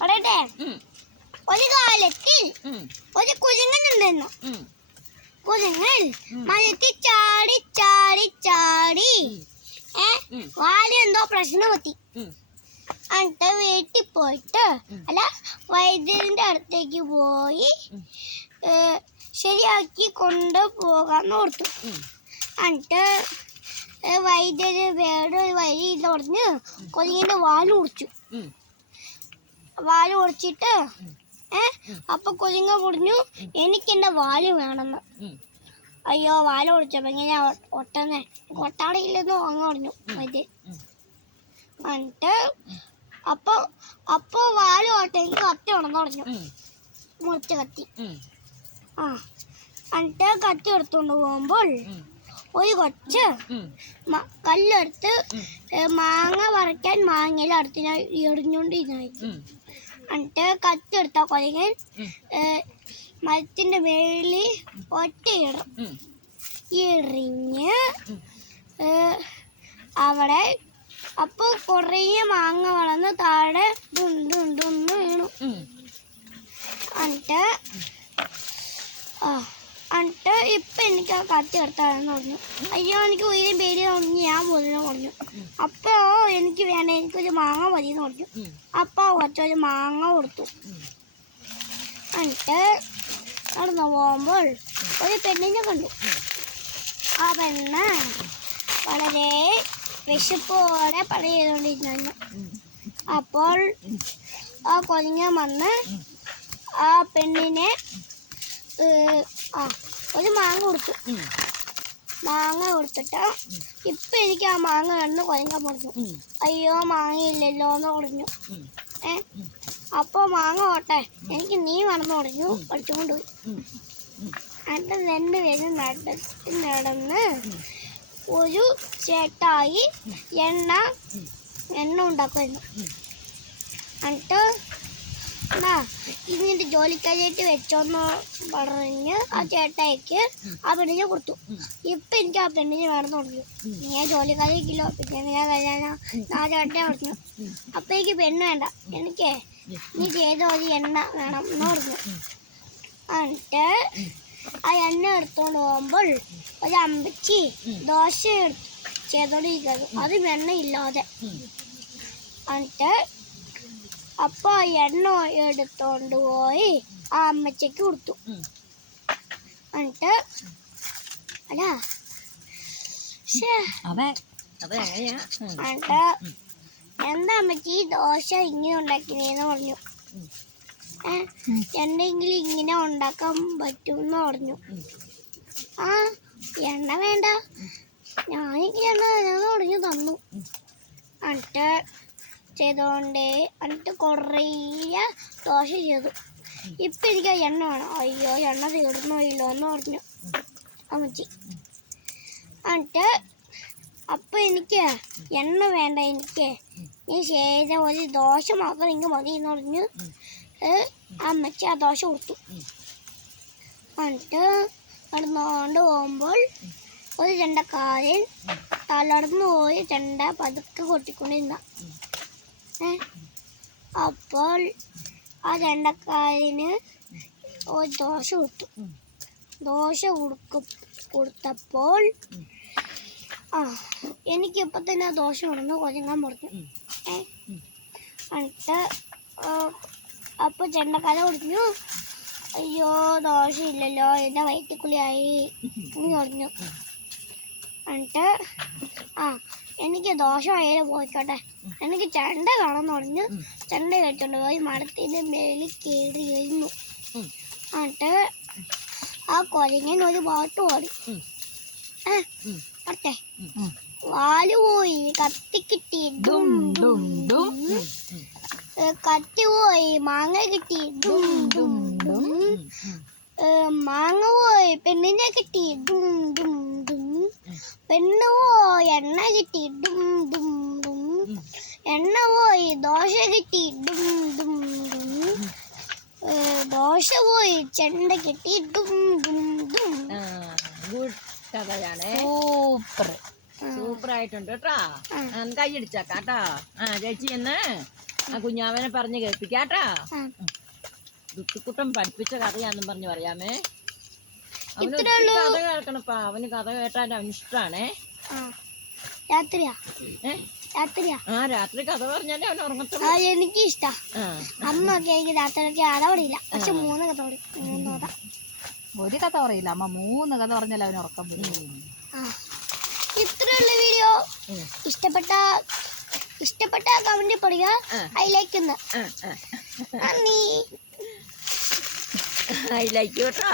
പറയട്ടെ. ഒരു കാലത്തിൽ ഒരു കുരങ്ങനുണ്ടായിരുന്നു. കുരങ്ങൻ മരത്തിൽ ചാടി ചാടി ചാടി വാല് എന്തോ പ്രശ്നം പറ്റി. എന്നിട്ട് വീട്ടിൽ പോയിട്ട് അല്ല വൈദ്യന്റെ അടുത്തേക്ക് പോയി ശരിയാക്കി കൊണ്ടുപോകാന്ന് ഓർത്തു. എന്നിട്ട് വൈദ്യര് വേറൊരു വഴിയില്ല പറഞ്ഞ് കുരങ്ങിന്റെ വാല് മുറിച്ചു. വാല് മുറിച്ചിട്ട് അപ്പൊ കുരങ്ങ പറഞ്ഞു എനിക്കെന്റെ വാല് വേണമെന്ന്. അയ്യോ വാല് മുറിച്ചപ്പോ ഇങ്ങനെ ഒട്ടന്നെ കൊട്ടാടയില്ലെന്ന് അങ്ങ് പറഞ്ഞു വൈദ്യൻ. എന്നിട്ട് അപ്പൊ വാല് ഓട്ടെങ്കിൽ കത്തി ഉണന്ന് പറഞ്ഞു. മുറിച്ച കത്തി. എന്നിട്ട് കത്തി എടുത്തോണ്ട് പോകുമ്പോൾ ഒരു കൊച്ച് കല്ലെടുത്ത് മാങ്ങ പറിക്കാൻ മാങ്ങയിൽ അടുത്ത് എറിഞ്ഞോണ്ടിരുന്നു. എന്നിട്ട് കത്തി എടുത്ത കുരങ്ങൻ മരത്തിന്റെ മേളിൽ ഒറ്റയിടും. എറിഞ്ഞ് അവിടെ അപ്പൊ കുറേ മാങ്ങ വളർന്ന് താഴെ ഡുണ്ടുണ്ടെന്ന് വീണു. എന്നിട്ട് ഇപ്പൊ എനിക്ക് ആ കത്തി എടുത്താണെന്ന് പറഞ്ഞു. അയ്യോ എനിക്ക് ഉയരം പേര് പറഞ്ഞു. ഞാൻ മുതലും പറഞ്ഞു. അപ്പോ എനിക്ക് വേണ്ട, എനിക്കൊരു മാങ്ങ മതി എന്ന് പറഞ്ഞു. അപ്പൊ കുറച്ചൊരു മാങ്ങ കൊടുത്തു. എന്നിട്ട് നടന്നു പോകുമ്പോൾ ഒരു പെണ്ണിനെ കണ്ടു. ആ പെണ്ണ് വളരെ വിശപ്പോടെ പണി ചെയ്തുകൊണ്ടിരുന്നു. അപ്പോൾ ആ കുരങ്ങൻ വന്ന് ആ പെണ്ണിനെ ഒരു മാങ്ങ കൊടുത്തു. മാങ്ങ കൊടുത്തിട്ട് ഇപ്പൊ എനിക്ക് ആ മാങ്ങ കണ്ട് കുരങ്ങൻ പറഞ്ഞു. അയ്യോ മാങ്ങയില്ലല്ലോ എന്ന് പറഞ്ഞു. അപ്പൊ മാങ്ങ ഓട്ടെ എനിക്ക് നീ വേണമെന്ന് പറഞ്ഞു. പഠിച്ചുകൊണ്ട് പോയി. എന്നിട്ട് രണ്ടുപേരും നടന്ന് ഒരു ചേട്ടായി എണ്ണ ഉണ്ടാക്കുമായിരുന്നു. എന്നിട്ട് ഇതിന്റെ ജോലിക്കാരിയായിട്ട് വെച്ചോന്ന് പറഞ്ഞ് ആ ചേട്ടായിക്ക് ആ പെണ്ണിനെ കൊടുത്തു. ഇപ്പൊ എനിക്ക് ആ പെണ്ണിനെ വേണമെന്ന് പറഞ്ഞു. ഞാൻ ജോലിക്കാരിക്കില്ലോ, പിന്നെ ഞാൻ വരാനാ ആ ചേട്ടയെ പറഞ്ഞു. അപ്പൊ എനിക്ക് പെണ്ണ് വേണ്ട, എനിക്ക് നീ ചെയ്ത ഒരു എണ്ണ വേണം എന്ന് പറഞ്ഞു. എന്നിട്ട് ആ എണ്ണ എടുത്തോണ്ട് പോകുമ്പോൾ ഒരു അമ്പച്ചി ദോശ ചെയ്തോണ്ടിരിക്കുന്നു, അത് എണ്ണ ഇല്ലാതെ. എന്നിട്ട് അപ്പൊ എണ്ണ എടുത്തോണ്ട് പോയി ആ അമ്മച്ചയ്ക്ക് കൊടുത്തു. എന്നിട്ട് എന്നിട്ട് എന്താ അമ്മച്ചി ദോശ ഇങ്ങനെ ഉണ്ടാക്കിനേന്ന് പറഞ്ഞു. എന്തെങ്കിലും ഇങ്ങനെ ഉണ്ടാക്കാൻ പറ്റുമെന്ന് പറഞ്ഞു. ആ എണ്ണ വേണ്ട, ഞാനിങ്ങനെ എണ്ണ തരാന്ന് പറഞ്ഞു തന്നു. എന്നിട്ട് ചെയ്തോണ്ടേ എന്നിട്ട് കുറേ ദോശ ചെയ്തു. ഇപ്പൊ എനിക്ക് എണ്ണ വേണം. അയ്യോ എണ്ണ തീർന്നില്ലോ എന്ന് പറഞ്ഞു അമ്മച്ചി. എന്നിട്ട് അപ്പൊ എനിക്ക് എണ്ണ വേണ്ട, എനിക്ക് നീ ചെയ്ത ഒരു ദോശ മാത്രം എനിക്ക് മതി എന്ന് പറഞ്ഞു അമ്മച്ചി ആ ദോശ കൊടുത്തു. എന്നിട്ട് നടന്നുകൊണ്ട് പോകുമ്പോൾ ഒരു ചെണ്ടക്കാരൻ തളർന്നു പോയി ചെണ്ട പതുക്കെ കൊട്ടിക്കൊണ്ടിരുന്ന. അപ്പോൾ ആ ചെണ്ടക്കാരന് ഒരു ദോശ കൊടുത്തു. ദോശ കൊടുത്തപ്പോൾ എനിക്കിപ്പോൾ തന്നെ ദോശ ഉണ്ടെന്ന് കൊരങ്ങാൻ പറഞ്ഞു. എന്നിട്ട് അപ്പോൾ ചെണ്ടക്കാരൻ പറഞ്ഞു അയ്യോ ദോശ ഇല്ലല്ലോ, എൻ്റെ വയറ്റിക്കുള്ളിയായി എന്ന് പറഞ്ഞു. എന്നിട്ട് എനിക്ക് ദോശ ആയാലും പോയിക്കോട്ടെ, എനിക്ക് ചെണ്ട വേണമെന്ന് പറഞ്ഞു. ചെണ്ട കഴിച്ചോണ്ട് പോയി മരത്തിന്റെ മേലിൽ കയറിയിരുന്നു. എന്നിട്ട് ആ കൊരങ്ങൻ ഒരു പാട്ട് പാടി. പാട്ടെ വാല് പോയി കത്തി കിട്ടി ഡും ഡും ഡും, കത്തി പോയി മാങ്ങ കിട്ടി ഡും ഡും ഡും, മാങ്ങ പോയി പെണ്ണിനെ കിട്ടി ഡും ഡും ഡും, പെണ്ണ് പോയി എണ്ണ കിട്ടി ഡും ഡും ഡും, എണ്ണ പോയി ദോശ കിട്ടി ഡും ഡും ഡും, ദോശ പോയി ചെണ്ട കിട്ടി ഡും ഡും ഡും. സൂപ്പർ ആയിട്ടുണ്ട് കേട്ടോ. കൈയടിച്ചാക്കാട്ടോ ചേച്ചി എന്ന് ആ കുഞ്ഞാവനെ പറഞ്ഞ് കേൾപ്പിക്കാട്ടാ. ആ. ദുട്ടിക്കുട്ടൻ പഠിപ്പിച്ച കഥയാന്നും പറഞ്ഞ് പറയാമേ. അവന് ഇത്രേ ഒത്തിരി ഉള്ളൂ. കഥ കേൾക്കണപ്പാ. അവന് കഥ കേട്ടാൽ അവന് ഇഷ്ടാണേ. ആ രാത്രിയാ ഏ രാത്രിയാ ആ രാത്രി കഥ പറഞ്ഞാലേ അവൻ ആ ഉറങ്ങത്തുള്ളൂ. എനിക്ക് ഇഷ്ടാ. ആ അമ്മ ഒക്കെ എനിക്ക് രാത്രിയൊക്കെ കഥ പറയില്ല, പക്ഷെ 3 കഥ പറയും. 3 കഥ. ഒരു കഥ പറയില്ല അമ്മ, 3 കഥ പറഞ്ഞാൽ അവന് ഉറക്കം വരും. ആ ഇത്രയുള്ള വീഡിയോ ഇഷ്ടപ്പെട്ട കമന്റ് പറയുക. ഐ ലൈക്ക് എന്ന്. നന്ദി. ഐ ലൈക്ക് കേട്ടോ.